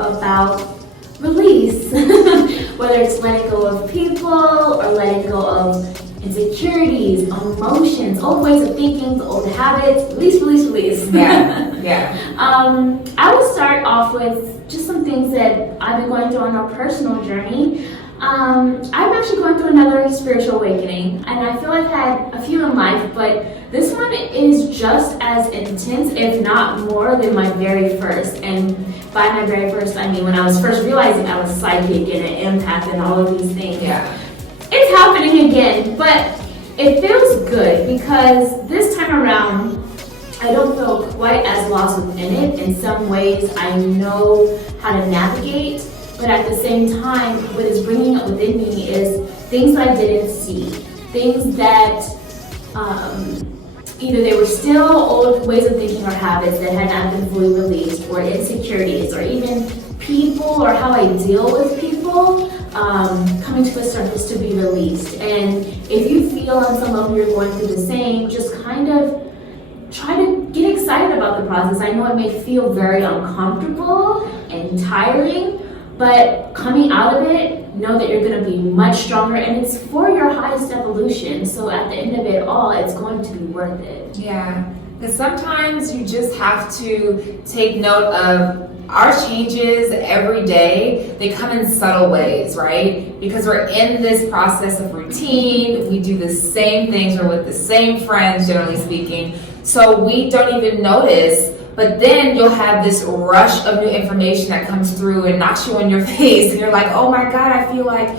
about release. Whether it's letting go of people or letting go of insecurities, emotions, old ways of thinking, old habits. Release. Yeah. I will start off with just some things that I've been going through on a personal journey. I'm actually going through another spiritual awakening, and I feel I've had a few in life, but this one is just as intense, if not more, than my very first. And by my very first, I mean when I was first realizing I was psychic and an empath and all of these things. Yeah. It's happening again, but it feels good because this time around, I don't feel quite as lost within it. In some ways, I know how to navigate, but at the same time, what is bringing up within me is things I didn't see, things that either they were still old ways of thinking or habits that had not been fully released, or insecurities, or even people or how I deal with people coming to the surface to be released. And if you feel on some level you're going through the same, just kind of try to get excited about the process. I know it may feel very uncomfortable and tiring, but coming out of it, know that you're going to be much stronger, and it's for your highest evolution. So at the end of it all, it's going to be worth it. Yeah, because sometimes you just have to take note of our changes every day. They come in subtle ways, right? Because we're in this process of routine. We do the same things. We're with the same friends, generally speaking. So we don't even notice. But then you'll have this rush of new information that comes through and knocks you in your face. And you're like, oh my God, I feel like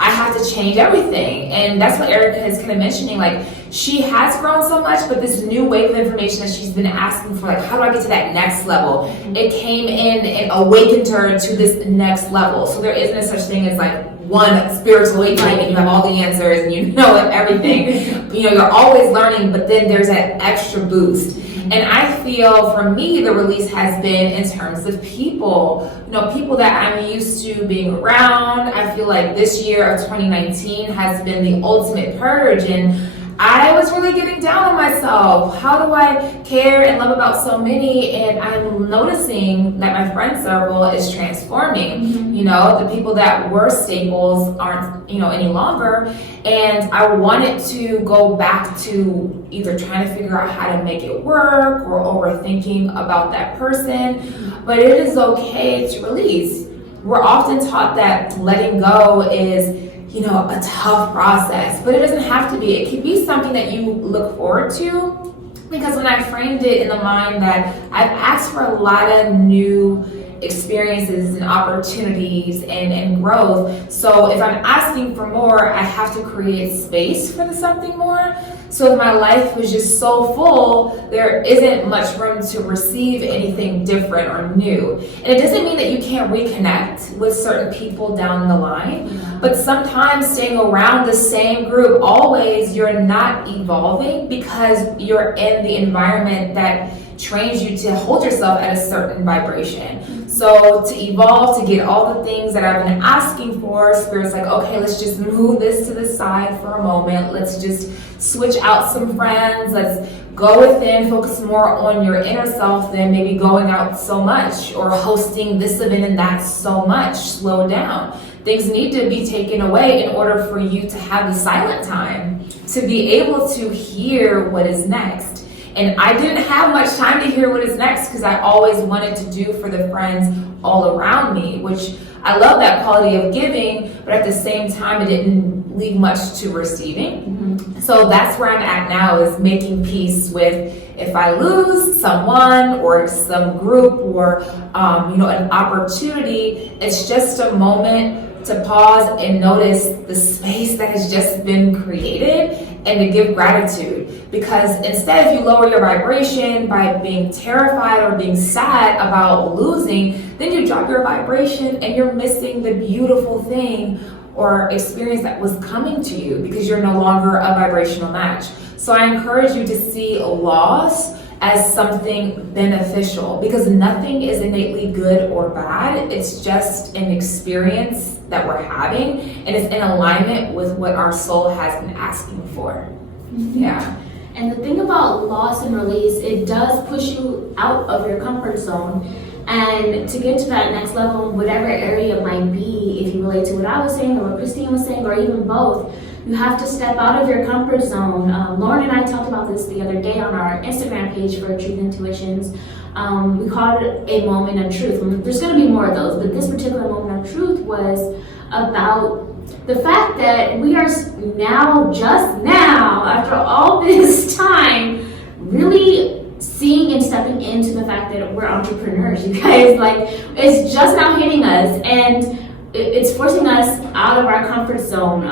I have to change everything. And that's what Erika is kind of mentioning. Like, she has grown so much, but this new wave of information that she's been asking for, like, how do I get to that next level? It came in and awakened her to this next level. So there isn't a such thing as like one spiritual awakening and you have all the answers and you know everything. You know, you're always learning, but then there's that extra boost. And I feel for me, the release has been in terms of people, you know, people that I'm used to being around. I feel like this year of 2019 has been the ultimate purge, and I was really getting down on myself. How do I care and love about so many? And I'm noticing that my friend circle is transforming. Mm-hmm. You know, the people that were staples aren't, you know, any longer. And I wanted to go back to either trying to figure out how to make it work or overthinking about that person. But it is okay to release. We're often taught that letting go is, you know, a tough process, but it doesn't have to be. It can be something that you look forward to, because when I framed it in the mind that I've asked for a lot of new experiences and opportunities and growth. So if I'm asking for more, I have to create space for the something more. So if my life was just so full, there isn't much room to receive anything different or new. And it doesn't mean that you can't reconnect with certain people down the line, but sometimes staying around the same group, always, you're not evolving because you're in the environment that trains you to hold yourself at a certain vibration. So to evolve, to get all the things that I've been asking for, Spirit's like, okay, let's just move this to the side for a moment. Let's just switch out some friends. Let's go within, focus more on your inner self than maybe going out so much or hosting this event and that so much. Slow down. Things need to be taken away in order for you to have the silent time to be able to hear what is next. And I didn't have much time to hear what is next because I always wanted to do for the friends all around me, which I love that quality of giving, but at the same time, it didn't leave much to receiving. Mm-hmm. So that's where I'm at now, is making peace with if I lose someone or some group or you know, an opportunity, it's just a moment to pause and notice the space that has just been created and to give gratitude. Because instead, if you lower your vibration by being terrified or being sad about losing, then you drop your vibration and you're missing the beautiful thing or experience that was coming to you because you're no longer a vibrational match. So I encourage you to see loss as something beneficial, because nothing is innately good or bad. It's just an experience that we're having, and it's in alignment with what our soul has been asking for. Mm-hmm. Yeah. And the thing about loss and release, it does push you out of your comfort zone. And to get to that next level, whatever area it might be, if you relate to what I was saying or what Christine was saying, or even both, you have to step out of your comfort zone. Lauren and I talked about this the other day on our Instagram page for Truth Intuitions. We called it a moment of truth. There's going to be more of those, but this particular moment of truth was about the fact that we are now, just now, after all this time, really seeing and stepping into the fact that we're entrepreneurs, you guys. Like, it's just now hitting us, and it's forcing us out of our comfort zone.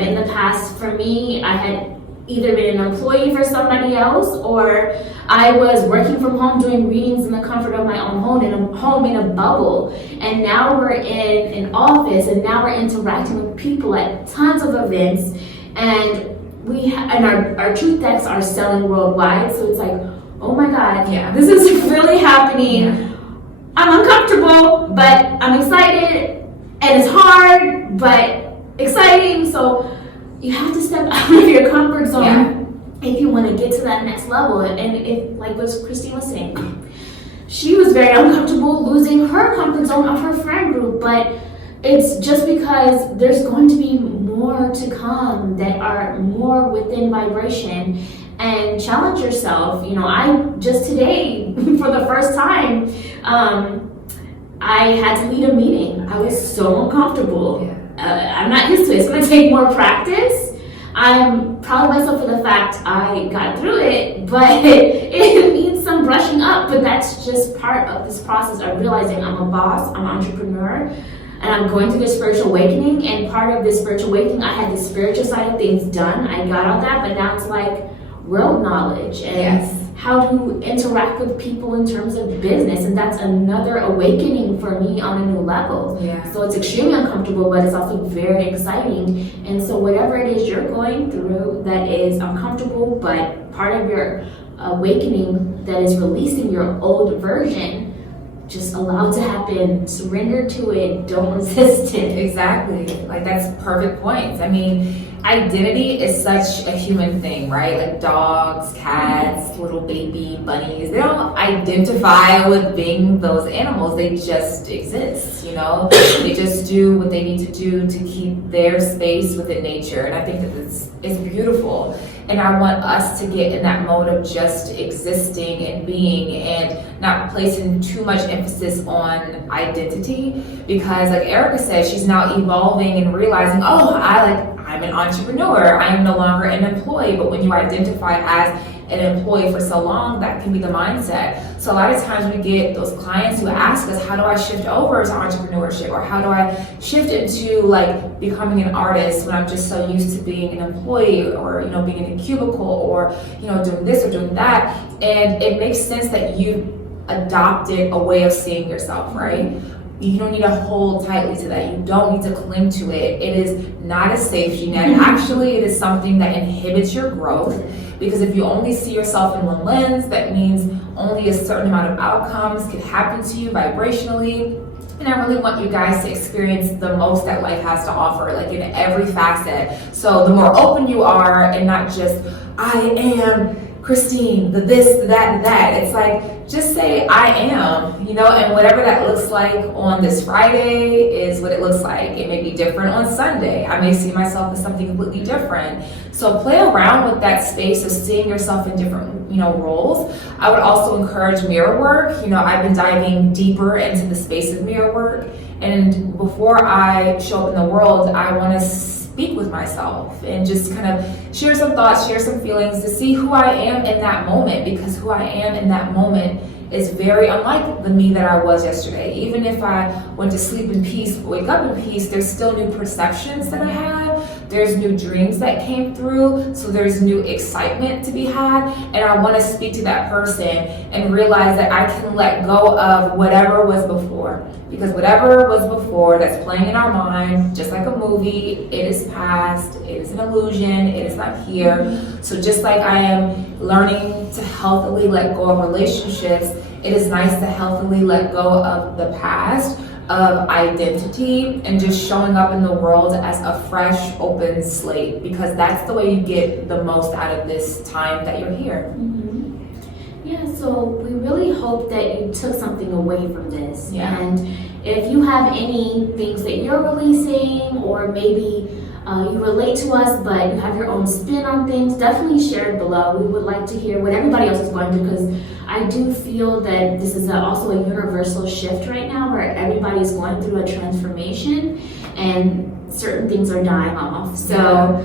In the past, for me, I had either been an employee for somebody else, or I was working from home doing readings in the comfort of my own home in a bubble. And now we're in an office, and now we're interacting with people at tons of events, and our truth decks are selling worldwide. So it's like, oh my God, yeah, this is really happening. Yeah. I'm uncomfortable, but I'm excited, and it's hard, but exciting. So you have to step out of your comfort zone if you want to get to that next level. And if, like what Christine was saying, she was very uncomfortable losing her comfort zone of her friend group, but it's just because there's going to be more to come that are more within vibration. And challenge yourself. You know, I just today, for the first time, I had to lead a meeting. I was so uncomfortable. Yeah. I'm not used to it. It's going to take more practice. I'm proud of myself for the fact I got through it, but it needs some brushing up. But that's just part of this process of realizing I'm a boss, I'm an entrepreneur, and I'm going through this spiritual awakening. And part of this spiritual awakening, I had the spiritual side of things done. I got all that, but now it's like world knowledge and how to interact with people in terms of business, and that's another awakening for me on a new level. So it's extremely uncomfortable, but it's also very exciting. And so whatever it is you're going through that is uncomfortable, but part of your awakening that is releasing your old version, just allow it to happen. Surrender to it. Don't resist it. Exactly. Like, that's perfect points. I mean, identity is such a human thing, right? Like dogs, cats, little baby bunnies, they don't identify with being those animals. They just exist, you know? They just do what they need to do to keep their space within nature. And I think that it's beautiful. And I want us to get in that mode of just existing and being, and not placing too much emphasis on identity, because like Erika said, she's now evolving and realizing, I'm an entrepreneur. I am no longer an employee. But when you identify as an employee for so long, that can be the mindset. So a lot of times we get those clients who ask us, how do I shift over to entrepreneurship? Or how do I shift into like becoming an artist when I'm just so used to being an employee, or, you know, being in a cubicle, or, you know, doing this or doing that. And it makes sense that you adopted a way of seeing yourself, right? You don't need to hold tightly to that. You don't need to cling to it. It is not a safety net. Actually, it is something that inhibits your growth, because if you only see yourself in one lens, that means only a certain amount of outcomes can happen to you vibrationally. And I really want you guys to experience the most that life has to offer, like in every facet. So the more open you are, and not just, I am Christine, the this, the that, the that. It's like, just say I am, you know, and whatever that looks like on this Friday is what it looks like. It may be different on Sunday. I may see myself as something completely different. So play around with that space of seeing yourself in different, you know, roles. I would also encourage mirror work. You know, I've been diving deeper into the space of mirror work. And before I show up in the world, I want to speak with myself and just kind of share some thoughts, share some feelings to see who I am in that moment, because who I am in that moment is very unlike the me that I was yesterday. Even if I went to sleep in peace, wake up in peace, there's still new perceptions that I have. There's new dreams that came through. So there's new excitement to be had. And I want to speak to that person and realize that I can let go of whatever was before. Because whatever was before that's playing in our mind, just like a movie, it is past, it is an illusion, it is not here. So just like I am learning to healthily let go of relationships, it is nice to healthily let go of the past, of identity, and just showing up in the world as a fresh, open slate, because that's the way you get the most out of this time that you're here. Yes, So we really hope that you took something away from this. Yeah. And if you have any things that you're releasing, or maybe you relate to us, but you have your own spin on things, definitely share it below. We would like to hear what everybody else is going through, because I do feel that this is also a universal shift right now, where everybody is going through a transformation and certain things are dying off. So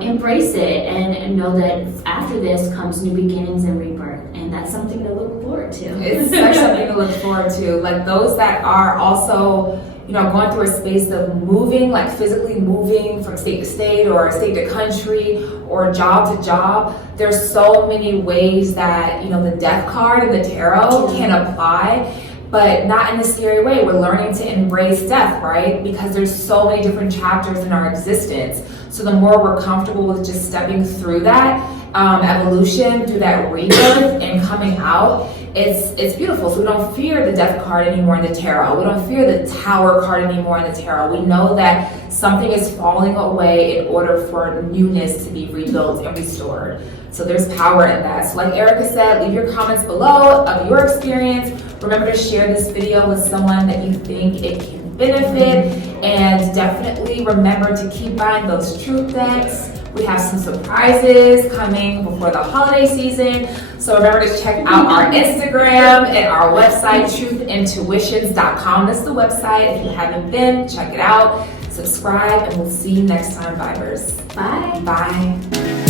embrace it and know that after this comes new beginnings and rebirth, and that's something to look forward to. It's such something to look forward to. Like those that are also, going through a space of moving, like physically moving from state to state or state to country or job to job. There's so many ways that, the death card and the tarot can apply, but not in a scary way. We're learning to embrace death, right? Because there's so many different chapters in our existence. So the more we're comfortable with just stepping through that evolution, through that rebirth and coming out, it's beautiful. So we don't fear the death card anymore in the tarot. We don't fear the tower card anymore in the tarot. We know that something is falling away in order for newness to be rebuilt and restored. So there's power in that. So like Erika said, leave your comments below of your experience. Remember to share this video with someone that you think it can benefit, and definitely remember to keep buying those truth decks. We have some surprises coming before the holiday season. So remember to check out our Instagram and our website, truthintuitions.com. That's the website. If you haven't been, check it out. Subscribe, and we'll see you next time, Vibers. Bye. Bye.